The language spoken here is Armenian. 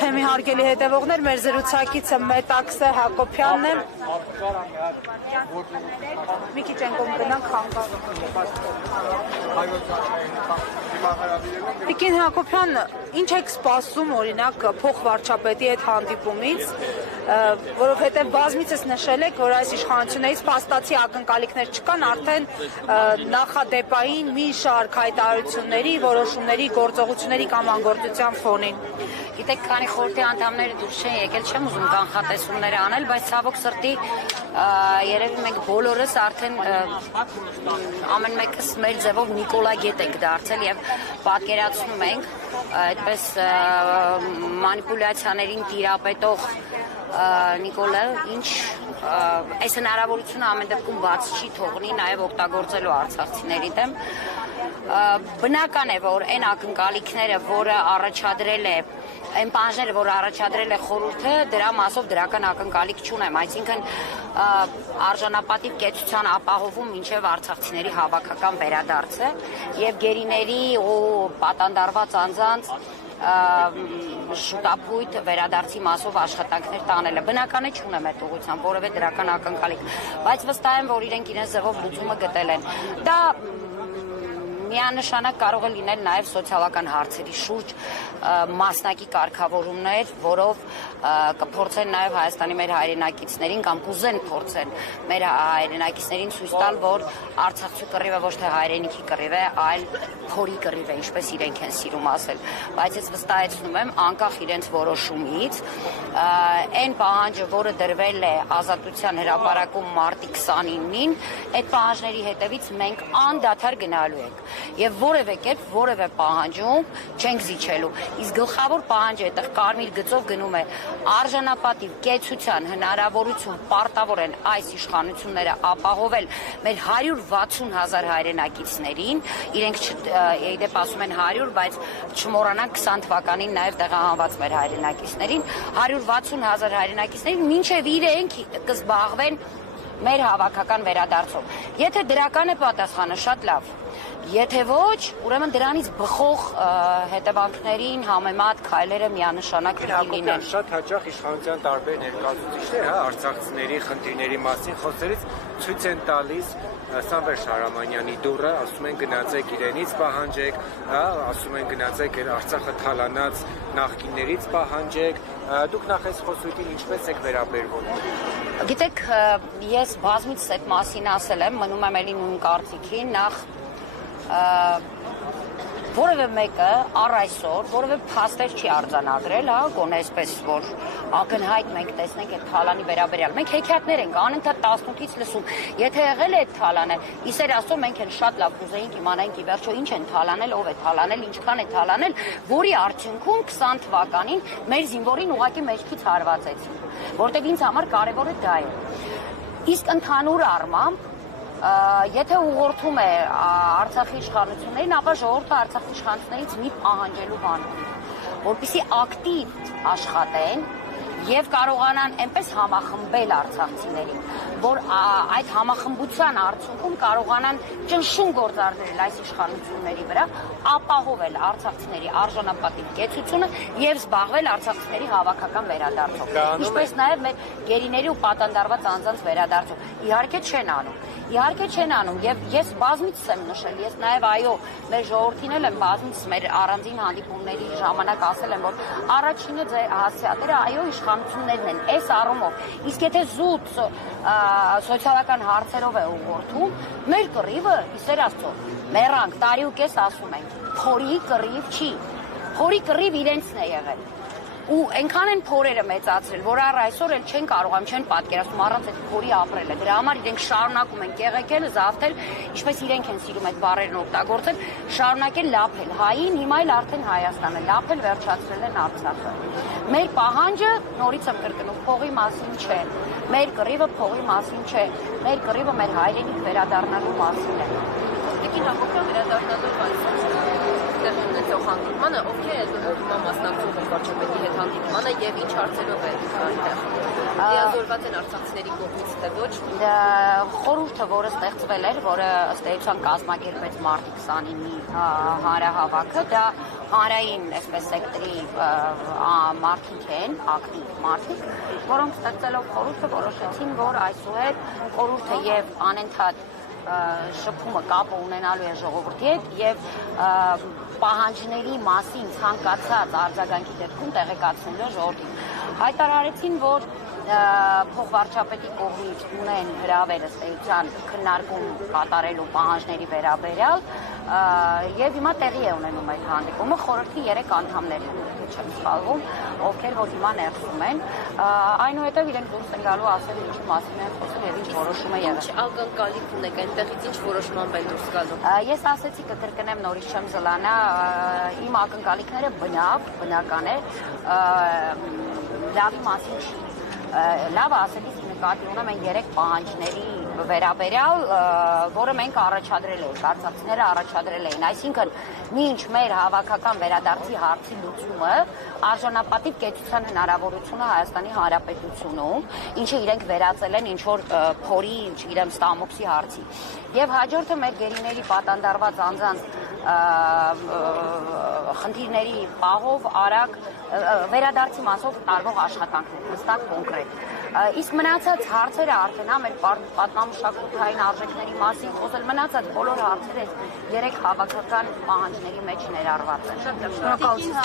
Թեմի հարգելի հետևողներ, մեր զրուցակիցը Մետաքսե Հակոբյանն է։ Մի քիչ ենք գնանք հանգարում։ Տիկին Հակոբյան, ինչ եք սպասում օրինակ փոխվարչապետի հետ հանդիպումից, որովհետև բազմիցս նշել եք, որ այս իշխանություններից փաստացի ակնկալիքներ չկան, արդեն նախադեպային մի շարք հայտարարությունների, որոշումների, գործողությունների կամ անգործության ֆոնին։ Գիտեք, քանի խորհրդի անդամները դուրս չեն եկել, չեմ ուզում կանխատեսումներ անել, բայց ցավոք սրտի երևի մենք բոլորս արդեն ամեն մեկս մեր ձևով Նիկոլա Գետ ենք դարձել եւ պատկերացնում ենք այդպես մանիպուլյացիաներին տիրապետող Նիկոլը ինչ այս հնարավորությունը ամեն դեպքում բաց չի թողնի նաև օգտագործելու արցախցիների դեմ բնական է որ այն ակնկալիքները որը առաջադրել է այն բանջերը որ առաջադրել է խորհուրդը դրա մասով դրական ակնկալիք չունեմ այսինքն արժանապատիվ կեցության ապահովում մինչև արցախցիների հավաքական վերադարձը եւ գերիների ու պատանդարված անձանց շուտապույտ վերադարձի մասով աշխատանքներ տանելը բնական է չունեմ այդ ուղղությամբ որևէ դրական ակնկալիք բայց վստահ եմ որ իրենք իրենց ձևով լուծումը գտել են դա միանշանակ կարող է լինել նաև սոցիալական հարցերի շուրջ մասնակի կարգավորումներ, որով կփորձեն նաև Հայաստանի մեր հայրենակիցներին կամ կուզեն փորձեն մեր հայրենակիցներին ցույց տալ, որ Արցախցու կռիվը ոչ թե հայրենիքի կռիվ է, այլ փորի կռիվ է, ինչպես իրենք են սիրում ասել։ Բայց ես վստահեցնում եմ, անկախ իրենց որոշումից, այն պահանջը, որը դրվել է Ազատության հրապարակում մարտի 29-ին, այդ պահանջների հետևից մենք անդադար գնալու ենք։ Եվ որևէ կերպ որևէ պահանջում չենք զիջելու։ Իսկ գլխավոր պահանջը այդտեղ կարմիր գծով գնում է արժանապատիվ կեցության հնարավորություն պարտավոր են այս իշխանությունները ապահովել մեր 160,000 հայրենակիցներին, իրենք իդեպ ասում են 100, բայց չմոռանանք 20 թվականին նաև տեղահանված մեր հայրենակիցներին, 160,000 հայրենակիցներին մինչև իրենք կզբաղվեն մեր հավաքական վերադարձով։ Եթե դրական է պատասխանը, շատ լավ։ Եթե ոչ, ուրեմն դրանից բխող հետևանքներին համեմատ քայլերը միանշանակ լինեն։ Շատ հաճախ իշխանության տարբեր ներկայացուցիչներ, արցախցիների խնդիրների մասին խոսելիս ցույց են տալիս Սամվել Շահրամանյանի դուռը, ասում են գնացեք իրենից պահանջեք, ասում են գնացեք Արցախը թալանած նախկիններից պահանջեք, դուք նախ այս խոսույթին ինչպես եք վերաբերվում։ Գիտեք, ես բազմիցս այդ մասին ասել եմ, մնում եմ էլի նույն կարծիքին, նախ որևէ մեկը առ այսօր որևէ փաստեր չի արձանագրել, գոնե այսպես որ ակնհայտ մենք տեսնենք այդ թալանի վերաբերյալ։ Մենք հեքիաթներ ենք անընդհատ 18-ից լսում։ Եթե եղել է այդ թալանը, իսեր ասո մենք էլ շատ լավ կուզեինք իմանանք ի վերջո ինչ են թալանել, ով է թալանել, ինչքան է թալանել, որի արդյունքում 20 թվականին մեր զինվորին ուղղակի մեջքից հարվածեցին, որտեղ ինձ համար կարևորը դա է։ Իսկ ընդհանուր առմամբ եթե ուղղորդում է Արցախի իշխանություններին, ապա ժողովուրդը Արցախի իշխանություններից մի պահանջելու բան ունի, որպեսզի ակտիվ աշխատեն եւ կարողանան այնպես համախմբել արցախցիներին, որ այդ համախմբության արդյունքում կարողանան ճնշում գործադրել այս իշխանությունների վրա, ապահովել արցախցիների արժանապատիվ կեցությունը եւ զբաղվել արցախցիների հավաքական վերադարձով, ինչպես նաեւ մեր գերիների ու պատանդարված անձանց վերադարձով։ Իհարկե չեն անում եւ ես բազմիցս եմ նշել, ես նաեւ այո, մեր ժողովրդին էլ եմ բազմիցս մեր առանձին հանդիպումների ժամանակ ասել եմ, որ առաջինը հասցեատերը այո իշխանություններն են այս առումով, իսկ եթե զուտ սոցիալական հարցերով է ուղղորդում, մեր կռիվը, իսեր Աստծո, մեռանք, տարի ու կես ասում ենք, փորի կռիվ չի, փորի կռիվ իրենցն է եղել։ Ու այնքան են փորերը մեծացրել, որ առ այսօր էլ չեն կարողանում, չեն պատկերացնում առանց այդ փորի ապրելը։ Դրա համար իրենք շարունակում են կեղեքել, զավթել, ինչպես իրենք են սիրում այդ բառերն օգտագործել, շարունակել լափել հային, հիմա էլ արդեն Հայաստանը լափել վերջացրել են Արցախը։ Մեր պահանջը, նորից եմ կրկնում, փողի մասին չէ։ Մեր կռիվը փողի մասին չէ։ Մեր կռիվը մեր հայրենիք վերադառնալու մասին է։ Տիկին Հակոբյան վերադառնալու տեղի ունեցող հանդիպմանը, ովքեր են հիմա մասնակցում վարչապետի հետ հանդիպմանը եւ ինչ հարցերով է այնտեղ լիազորված են արցախցիների կողմից թե ոչ։ Խորհուրդը, որը ստեղծվել էր, որը ըստ էության կազմակերպեց մարտի 29-ի հանրահավաքը, դա հանրային, այսպես սեկտորի մարդիկ են, ակտիվ մարդիկ, որոնք ստեղծելով խորհուրդը որոշեցին, որ այսուհետ խորհուրդը եւ անընդհատ շփումը կապը ունենալու է ժողովրդի հետ եւ պահանջների մասին ցանկացած արձագանքի դեպքում տեղեկացնելու ժողովրդին։ Հայտարարեցին, որ փոխվարչապետի կողմից ունեն հրավեր ըստ էության քննարկում կատարելու պահանջների վերաբերյալ եւ հիմա տեղի է ունենում այդ հանդիպումը խորհրդի 3 անդամներ են, եթե չեմ սխալվում, ովքեր որ հիմա ներսում են, այնուհետև իրենք դուրս են գալու ասել ինչի մասին են խոսել եւ ինչ որոշում է եղել։ Ինչ ակնկալիք ունեք այնտեղից, ինչ որոշման է դուրս գալու։ Ես ասեցի կկրկնեմ, նորից չեմ զլանա, իմ ակնկալիքները բնական է, լավի մասին չի։ Լավը ասելիս նկատի ունեմ այն 3 պահանջների վերաբերյալ, որը մենք առաջադրել ենք, արցախցիները առաջադրել էին, այսինքն մինչ մեր հավաքական վերադարձի հարցի լուծումը արժանապատիվ կեցության հնարավորությունը Հայաստանի Հանրապետությունում, ինչը իրենք վերածել են ինչ-որ փորի, չգիտեմ, ստամոքսի հարցի։ Եվ հաջորդը մեր գերիների պատանդարված անձանց խնդիրների պահով արագ վերադարձի մասով տարվող աշխատանքներ, հստակ կոնկրետ։ Իսկ մնացած հարցերը արդեն մեր պատմամշակութային արժեքների մասին խոսել, մնացած բոլոր հարցերը 3 հավաքական պահանջների մեջ ներառված են։ Շնորհակալություն։